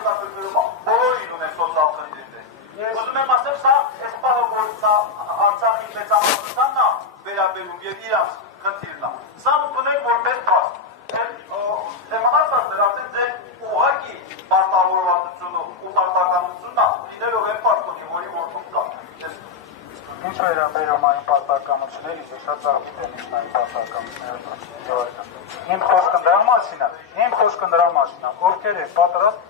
հետաքրքրում է, բոլորին ունեն սոցիալ խնդիրներ։ Ուզում եմ ասել, սա այս պահը, որ սա Արցախի մեծամասնությանն է վերաբերում եւ իրանց խնդիրն է։ Սա ունենք որպես փաստ։ Դեմանացած դրանց ձեր ուղղակի պարտավորվածությունը ու պարտականությունն է, լինելով այն պարտքոնի, որի որդում կա։ Ինչ վերաբերում այն պարտականությունների, ես շատ լավ գիտեմ ինչ այն պարտականությունները։ Իմ խոսքը նրա մասին է, ովքեր են պատրաստ,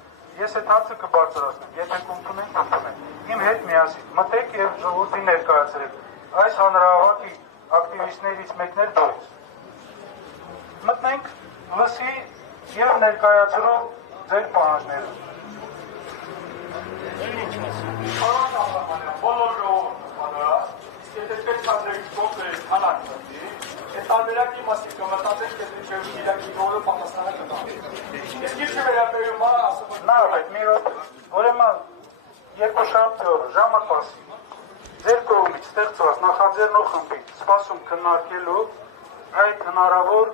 ես այդ հարցը կբարձրացնեմ, եթե կընդունենք, կընդունենք։ Իմ հետ միասին մտեք եւ ժողովրդին ներկայացրեք այս հանրահավաքի ակտիվիստներից մեկն էլ դուրս։ Մտնենք, լսի եւ ներկայացրու ձեր պահանջները։ Բոլոր ժողովուրդը, եթե պետք է կոնկրետ հանրակցի, այդ տարբերակի մասին կմտածենք, եթե չէ իրակի բոլորը պատասխանը կտանք։ Իսկ ինչ վերաբերում է, ասում եմ, Նարդ, մի րոպե, ուրեմն երկուշաբթի օրը ժամը 10-ին ձեր կողմից ստեղծված նախաձեռնող խմբի սպասում քննարկելու այդ հնարավոր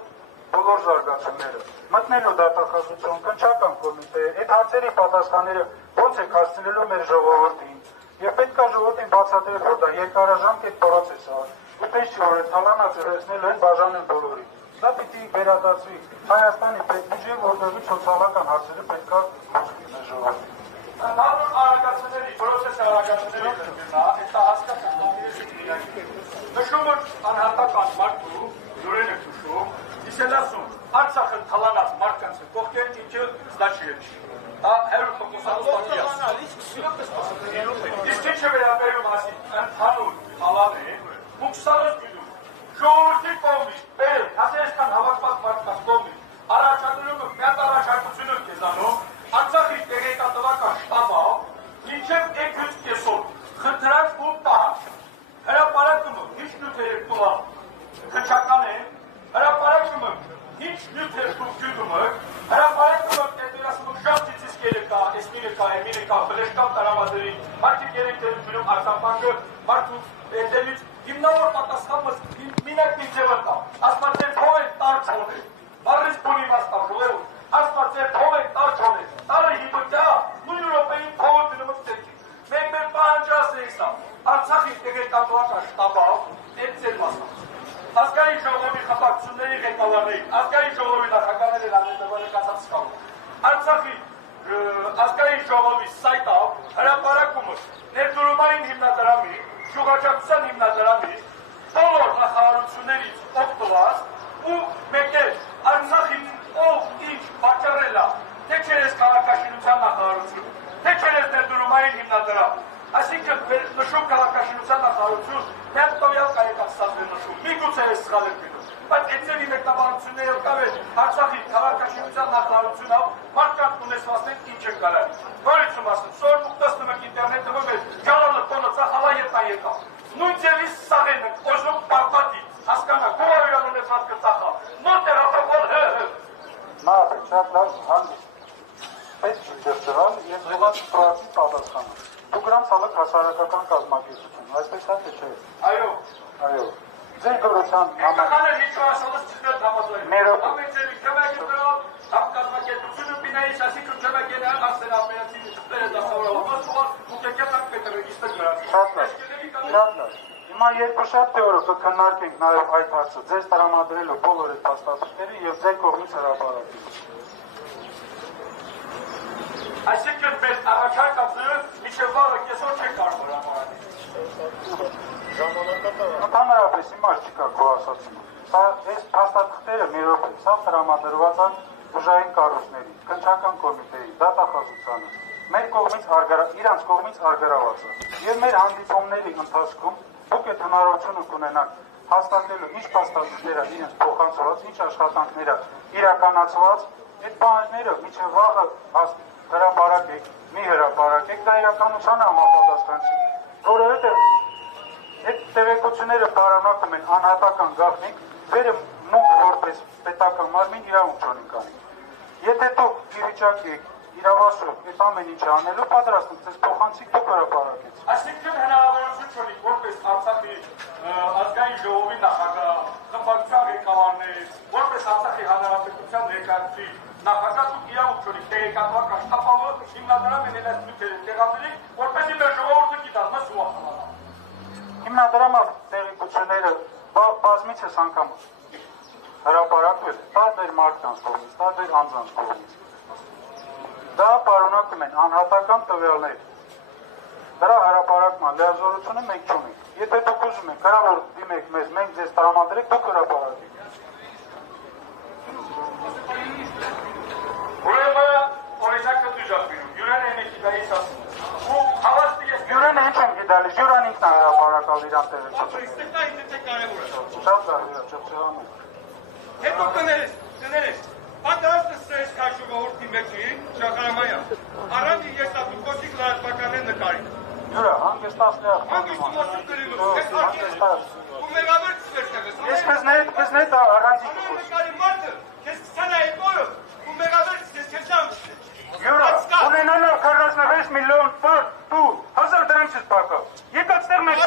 բոլոր զարգացումները, մտնելու դատախազություն, կնչական կոմիտե, այդ հարցերի պատասխանները ոնց եք հասցնելու մեր ժողովրդին, եւ պետք է ժողովրդին բացատրել, որ դա երկարաժամկետ պրոցես է, ուտես չի, որ թալանած վերցնելու են բաժանել բոլորին։ Դա պիտի վերադարձվի Հայաստանի պետբյուջե, որտեղի սոցիալական հարցերը պետք է լուծվի մեր ժողովրդին։ Նարմալ արագացների, պրոցես արագացների խնդիրն է, դա հասկացած նշում որ անհատական մարդու դուրեն է քշում, իսկ ասում Արցախը թալանած մարդկանց կողքեր ինչը զդաչի է։ Դա 100% իսկ ինչը վերաբերում ասի ընդհանուր թալան է, մուքսարս գիտում, ժողովրդի կողմից, բերեք, հասերեսկան հավաքված մարդկանց կողմից, առաջադրումը միատ առաջարկությունը կեզանում, Արցախի տեղեկատվական շտաբը, ինչև եկուց կեսոր, խնդրած ու պահանջ, հրապարակումը ինչ նյութեր տուղա, քնչական է, հրապարակումը ինչ նյութեր տուղգյուդումը, հրապարակումը տետերասմը շապտիցիս կերեկա, էսմինը կա, էմինը կա, բլեշկավ տարամազերի, մարդիկ երեք տերությունում արձապանքը, մարդու էտելից, հիմնավոր պատասխանմս մինակ մինձևը տա, ասպացեր հով են տար չոներ, բարիս բունի մաստավ, ժողևուր, ասպացեր հով են տար չոներ, տարը հիպտյա, նույն Եվրոպային փողոտ դնումս տեքի, մենք մեր պահանջաս է իսա, Արցախի տեղեկատվական շտաբավ, այդ ծեր մասնավ, ազգային ժողովի խմբակցությունների ղեկավարներին, ազգային ժողովի նախագահները նկատած կան, Արցախի ազգային ժողովի սայտավ, հրապարակումը, ներդրումային հիմնադրամի, գյուղաճակցության հիմնադրամի, բոլոր նախարարություններից օգտված ու մեկ էլ Արցախից ով ինչ պատճառել է, թե չերես քաղաքաշինության նախարարություն, թե չերես ներդրումային հիմնադրամ, այսինքն նշում քաղաքաշինության նախարարություն, միակ տվյալ կայեկացած է նշում, միգուցե է սխալ է գնում, բայց էցերի մեկնաբանությունները կավ է Արցախի քաղաքաշինության նախարարությունով մարդկանց ունեցվածներ ինչ են կարել, որիցում ասում, սոր մուկտասնում եք ինտերնետը վմեր, գալալը տոնը ծախալա ետան եկա, նույն ձևի սաղեն եք, ոժում պարպատի, հասկանա, գովավիրան ունեցված կծախա, նոտ է ռապակոլ Նարդ, շատ լավ հանդիս, պետք չի դրճրալ և եղած պրակտիկ պատասխանը, դուք գրանց հալակ հասարակական կազմակերպություն, այսպես է թե չէ։ Այո։ Ձեր գորության Եկախաներ ինչու ասալս չկրտ համազոյին։ Ներոք։ Ամենցերի կմեկ դրով, հապ կազմակերպությունը բինայիս ասիքն չմեկ են ասեն ապերացին շտերը դասավորավոմաս բուղար ու կեկետ ակ պետր էգիստը գրած։ Շատ լավ։ Հիմա երկուշաբթի օրը կքննարկենք նաև այդ հարցը, ձեզ տրամադրելու բոլոր այդ փաստաթղթերը և ձեր կողմից հրապարակել։ Այսինքն մեր առաջարկածը մինչև վաղը կեսօր չեն կարող հրապարակել։ Ընդհանրապես հիմար չկա քո ասացումը։ Սա այս փաստաթղթերը մի րոպե, սա տրամադրված է ուժային կառույցների, քննչական կոմիտեի, դատախազությանը, մեր կողմից իրանց կողմից արգրաված է։ Եվ մեր հանդիպումների ընթացքում դուք այդ հնարավորությունը կունենաք հաստատելու ինչ փաստաթղթեր են իրենց փոխանցված, ինչ աշխատանքներ են իրականացված, այդ պահանջները մինչև վաղը հրապարակեք, մի հրապարակեք, դա իրականությանը համապատասխան չի, որովհետև այդ տեղեկությունները պարունակում են անհատական գաղտնիք, վերը նույն որպես պետական մարմին իրավունք չունեն կանի։ Եթե դուք վիճակի եք իրավասու այդ ամեն ինչը անելու պատրաստ եք, ձեզ փոխանցիկ դուք հրապարակեք։ Այսինքն հնարավորություն չունի, որպես Արցախի ազգային ժողովի նախագահ, խմբակցության ղեկավարներ, որպես Արցախի հանրապետության ներկայացուցիչ, նախագահ իրավունք ունի տեղեկատվական շտաբը հիմնադրամ են այս նյութերը տեղադրի, որպեսզի մեր ժողովուրդը գիտա, մսուախանա։ Հիմնադրամը տեղեկությունները բազմիցս անգամ հրապարակվել տարբեր մարդկանց կողմից, տարբեր անձանց կողմից։ Դա պարունակում են անհատական տվյալներ։ Դրա հրապարակման լիազորությունը մենք չունենք։ Եթե դուք ուզում եք հրավեր դիմեք մեզ, մենք ձեզ տրամադրենք, դուք հրապարակեք։ Յուրեն ինչ են գիտալի, յուրան ինքն հրապարակալ իրան տեղեկությունները։ Շատ զարհուրը, ճղճղանում։ Հետո կներես, պատրաստ սրես քաշ ժողովրդի մեջին, Շախարամայան, առանց երստատուկոսիկ լրատվականներ նկարի։ Յուրա, հանգստացնեա։ Հանգստացում կրիլու, ես հարկել, ու մեղավերտ սվերքեղես։ Ես քեզ նետ առանցի կուս։ Նկարի մարդը, քեզ 29 օրը, ու մեղավերտ ես քեզ ճանք։ Յուրա, ունենալով 46 միլիոն պար, դու 1000 դրամ չես պակավ։ Եկած տեղ մենք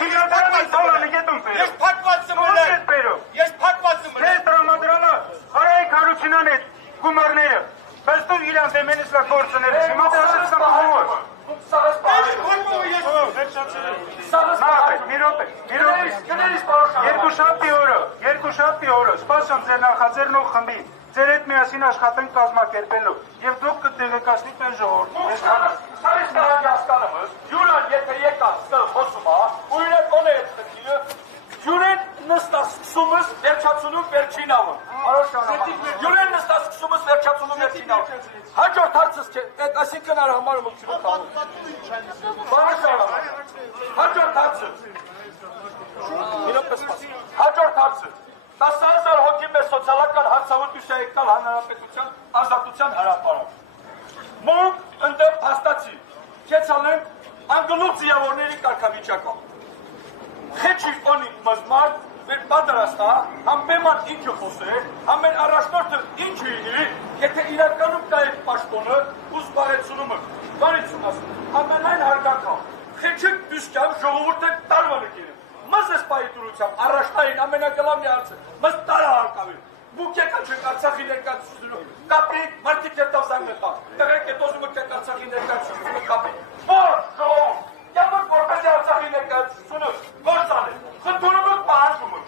հիմնադրամի դոլարը գետում բերում։ Ես փակված եմ բերում։ Ես փակված եմ Ձեզ տրամադրամը Հարայիկ Հարությունյան հետ գումարները, բայց դու իրանց էմենից լա գործները, հիմա դրասից կամահովը։ Երկուշաբթի օրը սպասում ձեր նախաձեռնող խմբի, ձեր հետ միասին աշխատենք կազմակերպելու և դուք կտեղեկացնիք մեր ժողովրդին։ Սարից նահանգի հասկանումս, յուրան եթե եկած ստեղ խոսում է, ու իրեն կոն է հետ խնդիրը, յուրեն նստասկսումս վերջացունում վերջինավը։ Յուրեն նստասկսումս վերջացունում վերջինավը։ Հաջորդ հարցս այսինքնար համարում ոգչունը տանում։ Հաջորդ հարցս։ Հաջորդ հարցս։ 10,000 հոգի մեր սոցիալական հարցավետույթ եկնալ հանրապետության ազատության հրապարակ։ Մոնք ընդդեմ փաստացի, կեցալեն անգլուղ ձիավորների կարգավիճակը։ Խեչի օնի մզմար, մեր պատրաստա, համբեման ինքը խոսե, համեն առաջնորդը ինքը ինի, եթե իրականում կա այդ պաշտոնը, ուզ բարեցունումը, բարեցուն ասում, ամենայն հարգակալ, խեչեք դուսկյամ ժողովուրդ եք տարվանը կերեմ, մզ ես պայի դուրությամբ, առաջնային ամենակլամնի հարցը, մզ տարա հարկավին, Բուք եկան չեք Արցախի ներկայացուցում, կապիկ, մարդիկ երտավ զանգ նետավ, տեղեք է տոզումը կեք Արցախի ներկայացուցումը կապիկ, որ ժողով, յամըր որպես Արցախի ներկայացուցումը, գործան է, խնդուրում եք պահանջում եք,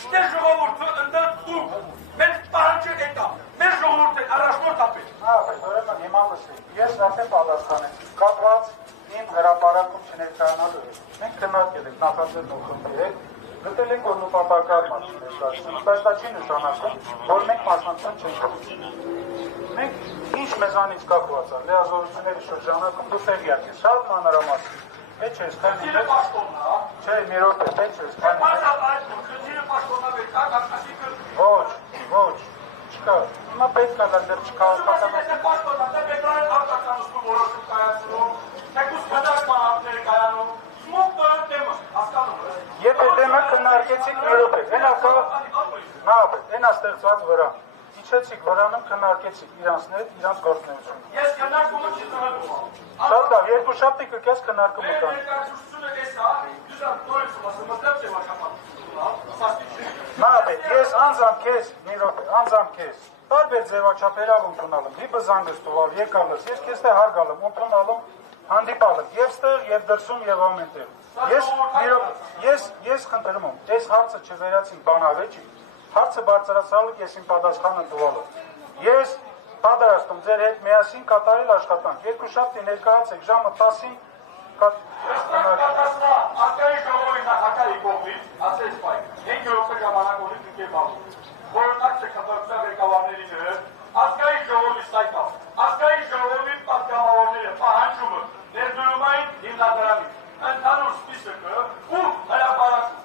շտե ժողովորդը ընդար դուք, մեր պահանջը էտա, մեր ժողովորդ է առաջնորդ ապել։ Ուրեմն հիմա լսեք, ես արդեն պատասխանեմ, կապված իմ հրապարակում չներկայանալու է, մենք քննարկել ենք նախաձեռնող խմբի հետ, գտել ենք, որ նպատակար մասին ներկայացնում, բայց դա չի նշանակում, որ մենք մասնակցություն չենք կողմում։ Մենք ինչ մեզանից կախված է, լիազորությունների շրջանակում դու տեղյակ ես, շատ մանրամասն։ Պետք չէ, քանի Խնդիրը պաշտոնն է, չէ, մի րոպե, պետք չէ, խնդիրը պաշտոնն է, ոչ, չկա, հիմա պետք է դեռ չկա Եթե պաշտոնն է, պետք է արտականություն որոշում կայացնում, թեկուզ քննարկում արտեր կայանում, սմոք դրան դեմը, հասկանում է։ Եթե դեմը քննարկեցիք մի րոպե, հենա ստեղծված վրա, իջեցիք վրանում քննարկեցիք իրանց գործունեությունը։ Ես քննարկումը չծնվում եմ։ Շատ լավ, երկուշաբթի կգես քննարկումը Մեր կան։ ներկայացուցությունը էս է, դուք նորից ասում մտած եմ Նահապետ, ես անձամբ քեզ, մի րոպե, անձամբ քեզ, տարբեր ձևաչափերով ընդունալım, հիպը զանգս տուվալ, եկալս, ես քեզ թե հարգալım, ընդունալım, հանդիպալım, և ստեղ, և դրսում, և ամենտեղ։ Ես խնդրում եմ, այս հարցը չվերացին բանավեճի, հարցը բարձրացալը ես իմ պատասխանը տուվալը։ Ես պատրաստ եմ ձեր հետ միասին կատարել աշխատանք, երկուշաբթի ներկայացեք ժամը 10-ին Արտերի ժողովի նախագահի կողմից, ասես պայ, 5 րոպե ժամանակ ունի դուք եք անում, որոնակ չքննարկության ղեկավարների հետ, ազգային ժողովի սայտավ, ազգային ժողովի պատգամավորները պահանջումը ներդրումային հիմնադրամի, ընդհանուր սպիսկը ու հրապարակում։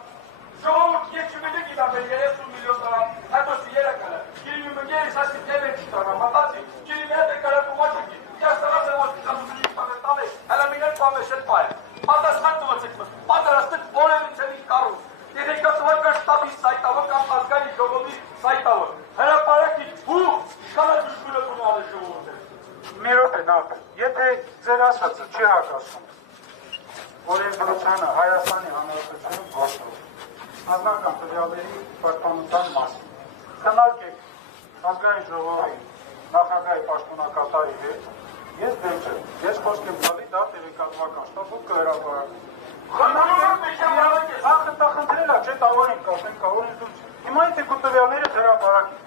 Ժողովուրդ ես չմենեք իդամ 30 միլիոն դրամ, հետոսի երականը, գիրիմի մգերիս ասի դեմ եք չտարվա, մատացի, գիրիմի հետ է կարակում աչակի, ես տղաս եմ ոսկիքամուսունի պատետան է, հելամինեն պամեսել պայր, պատասխան տվացեք մս, պատարաստեք օրևիցելի կարուս, երեկատվական շտաբի սայտավը կամ ազգային ժողովի սայտավը, հրապարակի ու շքանադուշկունը կունարը ժողովուրդ է։ Մի րոպե, նահապետ, եթե ձեր ասածը չի հակասում օրենսդրությանը Հայաստանի Հանրապետությունում գործող անձնական տվյալների պաշտպանության մասին, քննարկեք ազգային ժողովի նախագահի պաշտոնակատարի հետ, ես դեմ չեմ, ես խոսք եմ տալի դա տեղեկատվական շտաբով կհրապարակի։ Խնդրել է, չէ տավորին կասեն կավորին դուց, հիմա եթե կուտվյալները հրապարակի,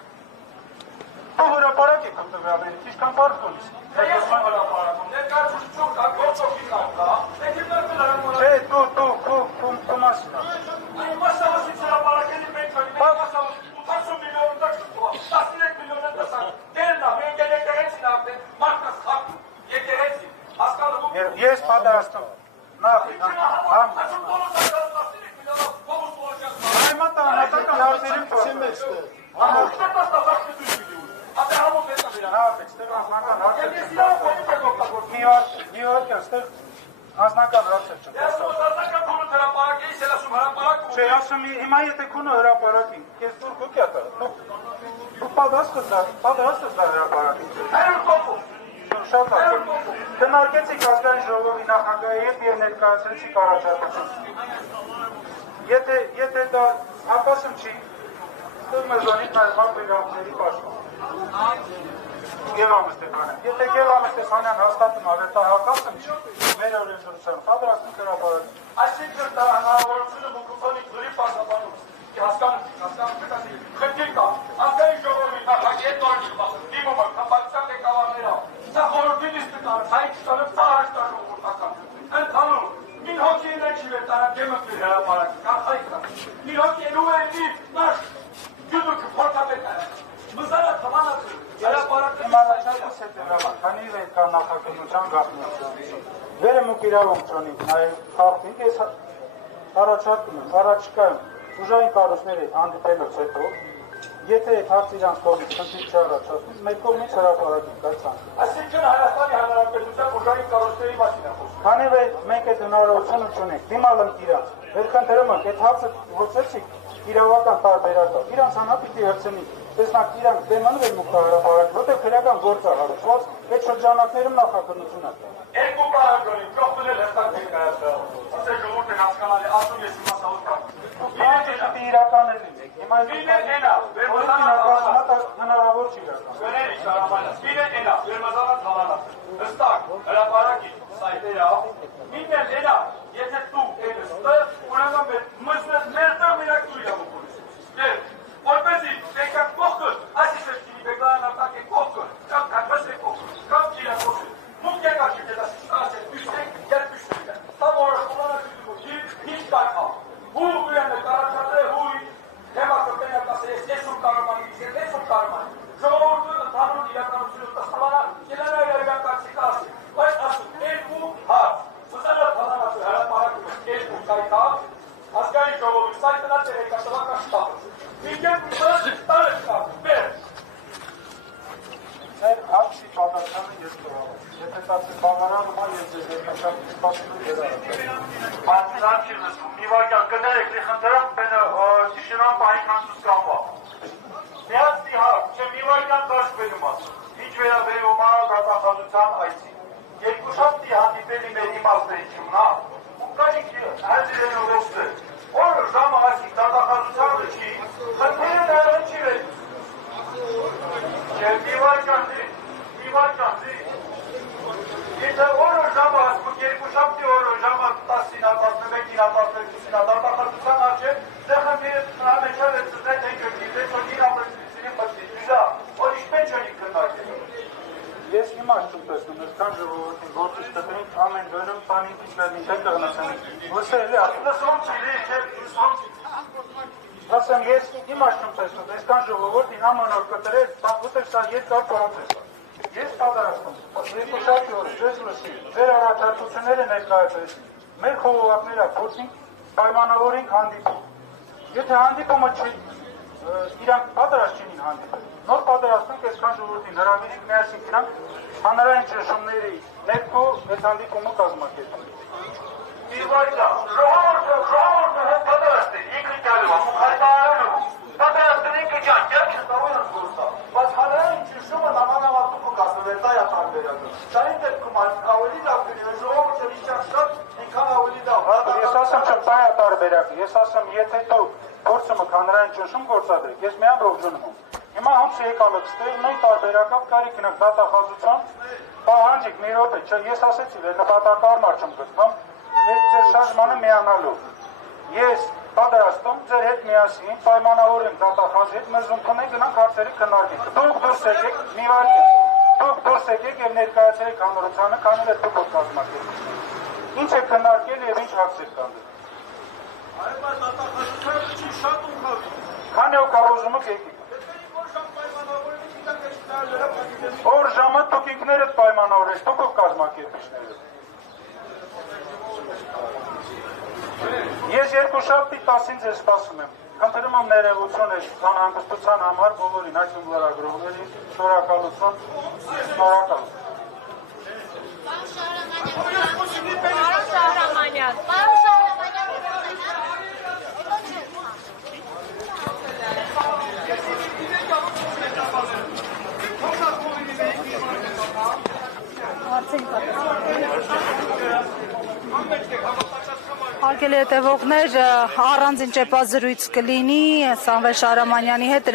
թող հրապարակ եք կուտվյալները, ինչքան պարկ կոնից։ Ես եմ հրապարակում, ներկայացուցիչ կա, գործողի կա, չէ, դու մասն է։ Այն մասավասից հրապարակելի մենք ունի, մենք մասավասից 80 միլիոն տակ շտուա, 13 միլիոն տակ, դերնա, մենք եկեղեցին ակտեն, մարդկաս խակում, եկեղեցին, հասկանում։ Ես պատրաստում, նախ, Անձնական հարցեր չեմ։ Ես անձնական քունը հրապարակի, ես ասում հրապարակում։ Չէ, ասում հիմա եթե քունը հրապարակի, ես դուր գուկյատը, դու պատրաստես դա հրապարակի։ Հայր կոպու։ Շատ լավ։ Քննարկեցիք ազգային ժողովի նախագահի հետ եւ ներկայացրեցիք առաջարկություն։ Եթե դա հակասում չի, մեզանից նաև վերաբերների պաշտպան։ Գևամը Ստեփանյան։ Եթե Գևամը Ստեփանյան հաստատում է, դա հակասում չի, մեր օրենսդրության պատրաստում հրապարակի։ Այսինքն դա հնարավորությունը մուկուտոնի ծուրի պաշտպանում։ Հասկանում խնդիր կա։ Ազգային ժողովի նախագահի հետ նորից դիմումը կապակցության ղեկավարներով։ Սա խորհրդի նիստը տալիս, հայ չտալով սա հարստաժողովրդական։ Ընդհանուր մին հոգի իրեն չի վերտանան դեմըքվի հրապարակի, կանխայք կա։ Մին հոգի էլու է ինի նաշ գյուդուքը փորտապետ է։ Մզարը թվանացը հրապարակը Իմանաչակուս հետևաբար, քանի վեր կա նախագահության գաղտնիություն։ Վերեմուկ իրավունք չունի, նաև խախտին, ես առաջարկում եմ, առաջիկայում ուժային կառույցների հանդիպելուց հետո, եթե այդ հարցը իրանց կողմից խնդիր չառաջացնի, մեր կողմից հրապարակենք այդ ցանկը։ Այսինքն Հայաստանի Հանրապետության ուժային կառույցների մասին է խոսքը։ Քանի որ մենք այդ հնարավորությունը չունենք, դիմալ ենք իրանց, վերքընտրում ենք, այդ հարցը ողջեցիք իրավական տարբերակը, իրանց հանա պիտի հրցնի, տեսնակ իրանք դեման վերմուկտա հրապարակ, որտեղ քրական գործ է հարուցված, այդ շրջանակներում նախագծություն է։ Երկու բաժանների կողմն էլ հստակ ներկայացրել։ Ասել ժողովուրդը հասկանալի, ասում ես հիմա սա ուտակ։ Իրականել ենք։ Հիմա ինա, հնարավոր չի իրական։ Գների շարամանը, ինա, վերմազանած հավանած, հստակ, հրապարակի, սայտերավ, ինը ինա, եթե դու էնս տը, ուրեմն մերտը մերակտու իրավուկ ունես։ Դեր, որպեսի եկակ կողքը, այսիս ես կինի բեկլայան արտակ է կողքը, կամ կատպես է կողքը, կամ կիրակողքը, մուկ եկակ չկետ ասի սրաս է պիշտեք, երբ պիշտեք է, տամ որը խուլանը կիդուգի, հիչ կարկավ, հու ուրենը կարաչատը հույի, հեմա կրտենյակ ասե ես եսում կարմանի, եսում կարմանի, ժողորդը ընդհանուր իրականությունը տստավանա, կելանա իրավակացի կասի, բայց ասում, երկու հարց, սուսանա թանանացը հրապարակում է, երկու կայքավ, ազգային ժողովի սայտնած է հեկատվական շտապը, մինքեն մսրած տարը շտապը, բեր, Ձեր հարցի պատասխանը ես կրավեմ, եթե տացի բավարանում է, ես ձեզ երկաշապ սպասում երարը։ Բացիզան չի լսում, մի վարկյան կներեք, լի խնդրեմ, բենը տիշիրան պահի կանցուս կամվա։ Միացնի հարկ, չէ մի վարկյան դաշ բենում ասում, ինչ վերաբերում է դատախազության այցի։ Երկու շապտի հանդիպելի մեր իմաստերի չումնա, ու կարիք հազիրենով ոստը, որ ժամը ասիկ դատախազությանը չի, խնդիրը դարան չի վեր։ Չէ մի վարկյան դի, Եթե օրը ժամը ասմուկ երկու շապտի օրը ժամը 10-ին, 11-ին, 12-ին, դատախազության արջև, դե խնդիրը համեջավ է ծզնետ են գրգիվեց, որ իր ամրեցնիցինի պտվի, դուզա, որ իշպեն չոնիք կնդակել։ Ես հիմա չում տեսնում, եսքան ժողովորդին գործից տտրինք ամեն գնում տանին կիսլերին չեն կղնասանին, ոսը էլի ասում։ Լսում չիլի, չէ, լսում չի։ Ասեմ, ես հիմա չում տեսնում, եսքան ժողովորդին ամանոր կտրել, ուտեղ սա երկար պարացես։ Ես պատրաստում, երկու շատի օրը, ձեզ լսի, ձեր առաջարկությունները ներկայացրեցին, մեր խողովակները փորձենք պայմանավորենք հանդիպում։ Եթե հանդիպումը չի, իրանք պատրաստ չինին հանդիպել, նոր պատրաստենք եսքան ժողովորդին հրավիրենք միասին իրանք հանրային ճնշումների ներքո այս հանդիպումը կազմակերպել։ Իվայդա, ժողորդը հետ պատրաստ է, ինքը կյալում, հայտարարում, պատրաստ են ինքը ճան, կյակ չտավոր են գործա, բայց հանրային ճնշումը նամանավատուկը կասնվել, դա է տարբերակը, ճային դեպքում ավելի լավ կնիրը, ժողորդը իչան շատ, ինքան ավելի լավ։ Ես ասեմ չեմ, դա է տարբերակը, ես ասեմ, եթե դու գործումը հանրային ճնշում գործադրեք, ես միան ողջունում եմ։ Հիմա հենց եկալը ստեղ նույն տարբերակով կարի գնանք դատախազության, պահանջիկ մի րոպե, ես ասեցի, որ նպատակարար չեմ գտնում, ես ձեր շարժմանը միանալու։ Ես պատրաստ եմ ձեր հետ միասին պայմանավորենք դատախազի հետ մեր զունքունեն գնանք հարցերի քննարկենք։ Դուք դուրս եկեք, մի վարք դուք դուրս եկեք եւ ներկայացրեք հանրությանը, քանի որ դուք կազմակերպեցիք։ Ինչ է քննարկել եւ ինչ հարցեր կան։ Այո, դատախազությունը չի շատ ուղղակի։ Քանի օր ուզում եք եկեք։ Օր ժամը դուք ինքներդ պայմանավորեք, դուք ով կազմակերպիչները։ Ես երկուշաբթի 10-ին ձեզ սպասում եմ։ Խնդրում եմ ներողություն անհանգստության համար բոլորին, այս լրագրողներին, շնորհակալություն, շնորհակալ։ Հարգելի հետևողներ, առանձին ճեպազրույց կլինի Սամվել Շահրամանյանի հետ